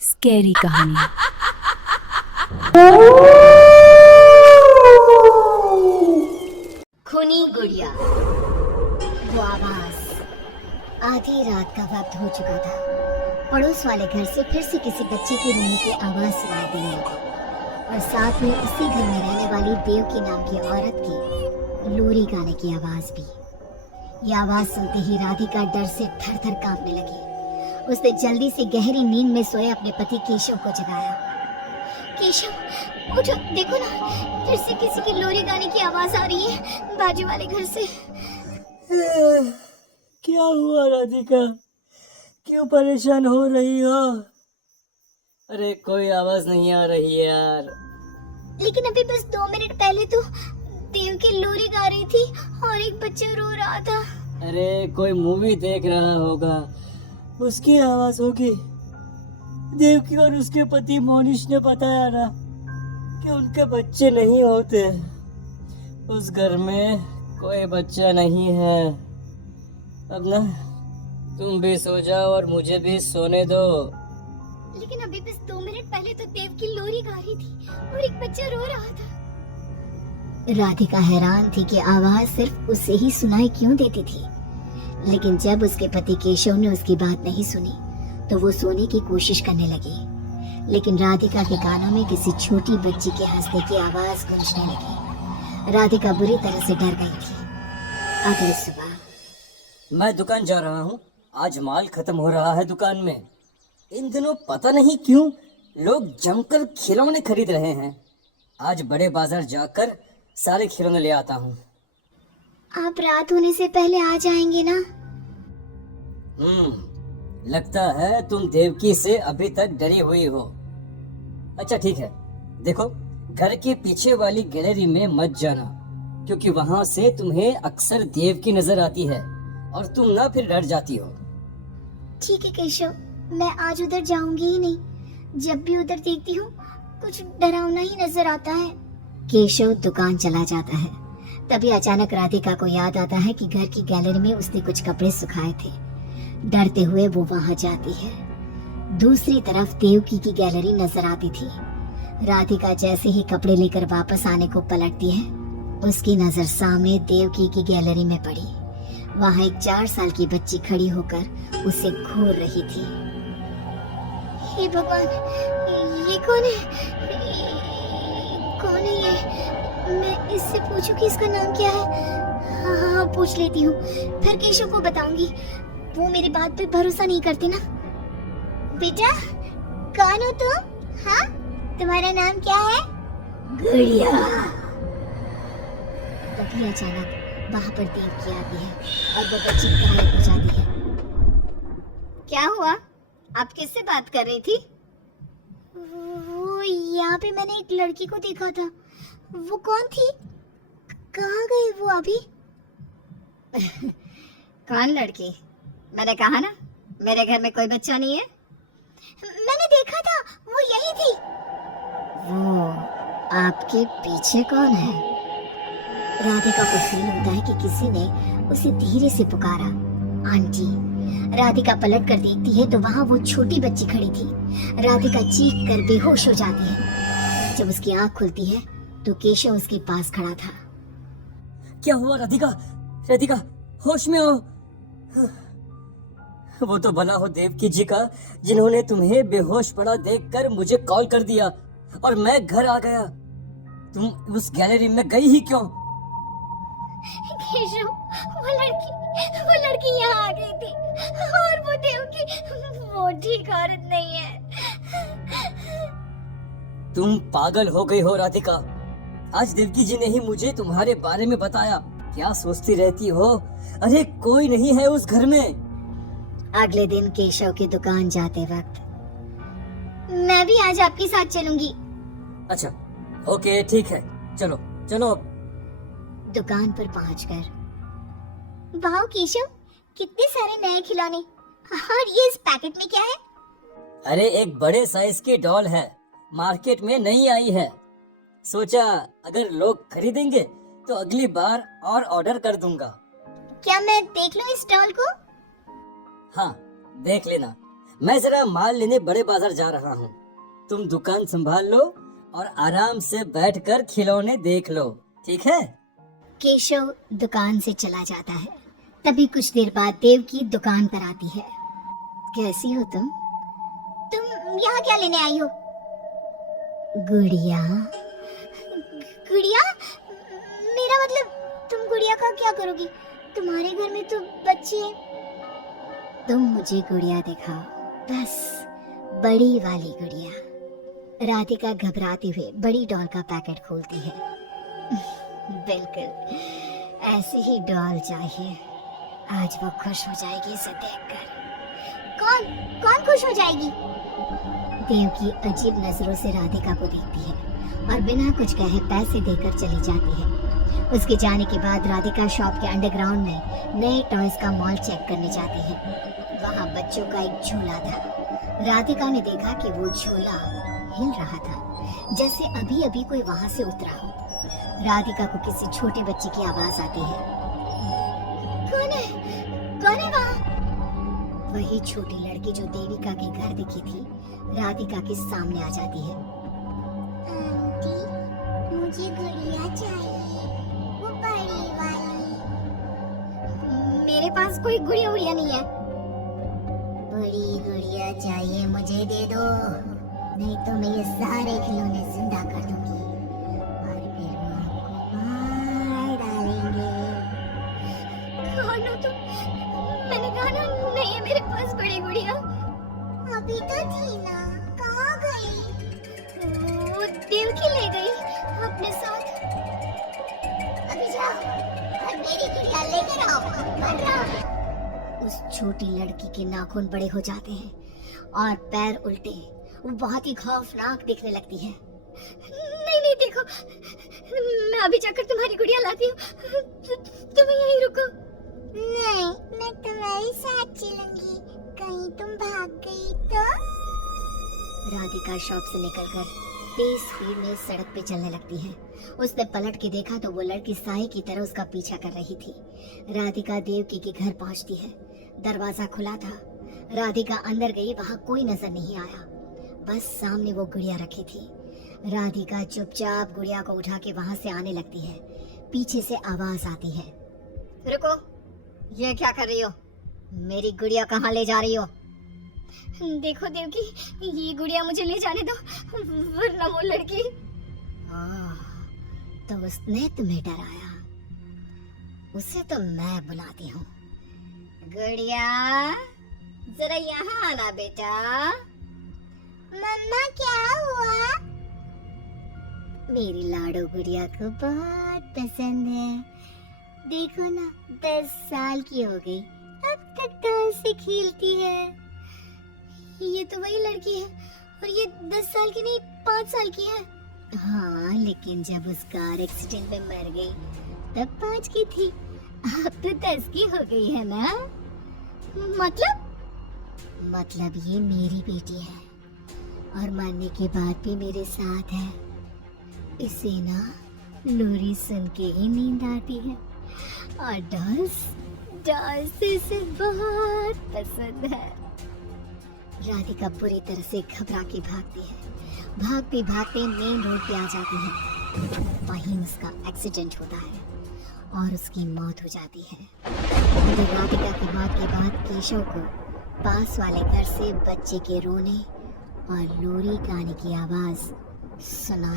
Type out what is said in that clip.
Scary कहानी। खूनी गुड़िया। वो आवाज। आधी रात का वक्त हो चुका था। पड़ोस वाले घर से फिर से किसी बच्चे के रोने की आवाज सुनाई देने लगी और साथ में उसी घर में रहने वाली देवकी नाम की औरत की लोरी गाने की आवाज भी। ये आवाज सुनते ही राधिका डर से थर थर कांपने लगी। उसने जल्दी से गहरी नींद में सोए अपने पति केशव को जगाया। केशव उठो, देखो ना, फिर से किसी की लोरी गाने की आवाज आ रही है बाजू वाले घर से। क्या हुआ राधिका, क्यों परेशान हो रही हो? अरे कोई आवाज नहीं आ रही है यार। लेकिन अभी बस 2 मिनट पहले तो देव की लोरी गा रही थी और एक बच्चा रो रहा था। अरे कोई मूवी देख रहा होगा, उसकी आवाज होगी। देवकी और उसके पति मोनिश ने बताया ना कि उनके बच्चे नहीं होते। उस घर में कोई बच्चा नहीं है। अब ना तुम भी सो जाओ और मुझे भी सोने दो। लेकिन अभी बस 2 मिनट पहले तो देव की लोरी गा रही थी और एक बच्चा रो रहा था। राधिका हैरान थी कि आवाज सिर्फ उसे ही सुनाई क्यों देती थी। लेकिन जब उसके पति केशव ने उसकी बात नहीं सुनी तो वो सोने की कोशिश करने लगी। लेकिन राधिका के कानों में किसी छोटी बच्ची के हंसने की आवाज गूंजने लगी। राधिका बुरी तरह से डर गई थी। अगली सुबह मैं दुकान जा रहा हूँ, आज माल खत्म हो रहा है दुकान में। इन दिनों पता नहीं क्यों लोग जमकर खिलौने खरीद रहे हैं। आज बड़े बाजार जाकर सारे खिलौने ले आता हूँ। आप रात होने से पहले आ जाएंगे ना? लगता है तुम देवकी से अभी तक डरी हुई हो। अच्छा ठीक है, देखो घर के पीछे वाली गैलरी में मत जाना, क्योंकि वहां से तुम्हें अक्सर देवकी नजर आती है और तुम ना फिर डर जाती हो। ठीक है केशव, मैं आज उधर जाऊंगी ही नहीं। जब भी उधर देखती हूँ कुछ डरावना ही नजर आता है। केशव दुकान चला जाता है। तभी अचानक राधिका को याद आता है कि घर की गैलरी में उसने कुछ कपड़े सुखाए थे। डरते हुए वो वहां जाती है। दूसरी तरफ देवकी की गैलरी नजर आती थी। राधिका जैसे ही कपड़े लेकर वापस आने को पलटती है, उसकी नजर सामने देवकी की गैलरी में पड़ी। वहां एक 4 साल की बच्ची खड़ी होकर उसे घूर रही थी। हे भगवान, ये कौन है? कौन है ये? मैं इससे पूछूं कि इसका नाम क्या है? हाँ, पूछ लेती हूँ, फिर केशव को बताऊंगी। वो मेरी बात पे भरोसा नहीं करते ना। बेटा, कौन हो तुम? हाँ, तुम्हारा नाम क्या है? गुड़िया। तभी अचानक वहां पर देवकी आती है और वो बच्ची गायब हो जाती है। क्या हुआ? आप किससे बात कर रही थी? वो यहाँ पे मैंने एक लड़की को देखा था। वो कौन थी? कहाँ गई वो अभी? कौन लड़की? मैंने कहा ना, मेरे घर में कोई बच्चा नहीं है। मैंने देखा था, वो यही थी। वो आपके पीछे कौन है? राधिका को फील होता है कि किसी ने उसे धीरे से पुकारा, आंटी। राधिका पलट कर देखती है तो वहां वो छोटी बच्ची खड़ी थी। राधिका चीख कर बेहोश हो जाती है। जब उसकी आंख खुलती है तो केशव उसके पास खड़ा था। क्या हुआ राधिका? राधिका, होश में हो? वो तो भला हो देवकी जी का, जिन्होंने तुम्हें बेहोश पड़ा देखकर मुझे कॉल कर दिया और मैं घर आ गया। तुम उस गैलरी में गई ही क्यों? केशव, वो लड़की यहाँ आ गई थी और वो देवकी, वो ठीक औरत नहीं है। तुम पागल हो गई हो राधिका। आज देवकी जी ने ही मुझे तुम्हारे बारे में बताया। क्या सोचती रहती हो? अरे कोई नहीं है उस घर में। अगले दिन केशव की दुकान जाते वक्त, मैं भी आज आपके साथ चलूंगी। अच्छा ओके ठीक है, चलो चलो। दुकान पर पहुंचकर, वाह केशव, कितने सारे नए खिलौने। और ये इस पैकेट में क्या है? अरे एक बड़े साइज की डॉल है, मार्केट में नहीं आई है। सोचा अगर लोग खरीदेंगे तो अगली बार और ऑर्डर कर दूंगा। क्या मैं देख लूं इस डॉल को? हाँ देख लेना, मैं जरा माल लेने बड़े बाजार जा रहा हूँ। तुम दुकान संभाल लो और आराम से बैठकर खिलौने देख लो, ठीक है? केशव दुकान से चला जाता है। तभी कुछ देर बाद देवकी दुकान पर आती है। कैसी हो तुम? तुम यहाँ क्या लेने आई हो? गुड़िया। गुड़िया? मेरा मतलब तुम गुड़िया का क्या करोगी? तुम्हारे घर में तो बच्चे हैं। तुम मुझे गुड़िया दिखाओ, बस बड़ी वाली गुड़िया। राधिका घबराते हुए बड़ी डॉल का पैकेट खोलती है। बिल्कुल ऐसी ही डॉल चाहिए। आज वो खुश हो जाएगी इसे देखकर। कौन खुश हो जाएगी? देवकी अजीब नजरों से राधिका को देखती है और बिना कुछ कहे पैसे देकर चली जाती है। उसके जाने के बाद राधिका शॉप के अंडरग्राउंड में नए टॉयज का मॉल चेक करने जाती है। वहाँ बच्चों का एक झूला था। राधिका ने देखा कि वो झूला हिल रहा था, जैसे अभी अभी कोई वहाँ से उतरा हो। राधिका को किसी छोटे बच्चे की आवाज आती है। कौन है वहाँ? वही छोटी लड़की जो देविका के घर दिखी थी, राधिका के सामने आ जाती है। आंटी, मुझे गुड़िया चाहिए, वो बड़ी वाली। मेरे पास कोई गुड़िया नहीं है। बड़ी गुड़िया चाहिए, मुझे दे दो, नहीं तो मैं ये सारे खिलौने जिंदा कर दूंगी और फिर वो आपको मार डालेंगे। कौन हो तुम? मैंने कहा ना नहीं है मेरे पास बड़ी गुड़िया। अभी तो थी ना, कहाँ गई? वो देवकी ले गई अपने साथ। अभी जाओ और मेरी गुड़िया लेकर आओ, वरना। उस छोटी लड़की के नाखून बड़े हो जाते हैं और पैर उल्टे। वो बहुत ही खौफनाक दिखने लगती है। नहीं देखो, मैं अभी जाकर तुम्हारी गुड़िया लाती हूँ। तुम यहीं रुको। नहीं, मैं तुम्हारे साथ चलूंगी। कहीं तुम भाग गई तो? राधिका शॉप से निकलकर तेज स्पीड में सड़क पे चलने लगती है। उसने पलट के देखा तो वो लड़की साए की तरह उसका पीछा कर रही थी। राधिका देवकी के घर पहुंचती है। दरवाजा खुला था। राधिका अंदर गई, वहां कोई नजर नहीं आया, बस सामने वो गुड़िया रखी थी। राधिका चुपचाप गुड़िया को उठा के वहां से आने लगती है। पीछे से आवाज आती है, रुको, ये क्या कर रही हो? मेरी गुड़िया कहाँ ले जा रही हो? देखो देवकी, ये गुड़िया मुझे ले जाने दो, वरना वो लड़की। तो उसने तुम्हें डराया? उसे तो मैं बुलाती हूँ। गुड़िया, जरा यहाँ आना बेटा। मम्मा, क्या हुआ? मेरी लाडो गुड़िया को बहुत पसंद है। देखो ना, 10 साल की हो गई, अब तक डॉल से खेलती है। ये तो वही लड़की है, और ये 10 साल की नहीं, 5 साल की है। हाँ, लेकिन जब उस कार एक्सीडेंट में मर गई तब 5 की थी, अब तो 10 की हो गई है ना। मतलब ये मेरी बेटी है और मरने के बाद भी मेरे साथ है। इसे ना लोरी सुन के ही नींद आती है और डॉल्स इसे बहुत पसंद है। राधिका पूरी तरह से घबरा के भागती है। भागते भागते मेन रोड पे आ जाती है। वहीं उसका एक्सीडेंट होता है और उसकी मौत हो जाती है। फिर राधिका की मौत के बाद केशव को पास वाले घर से बच्चे के रोने और लोरी गाने की आवाज सुनाई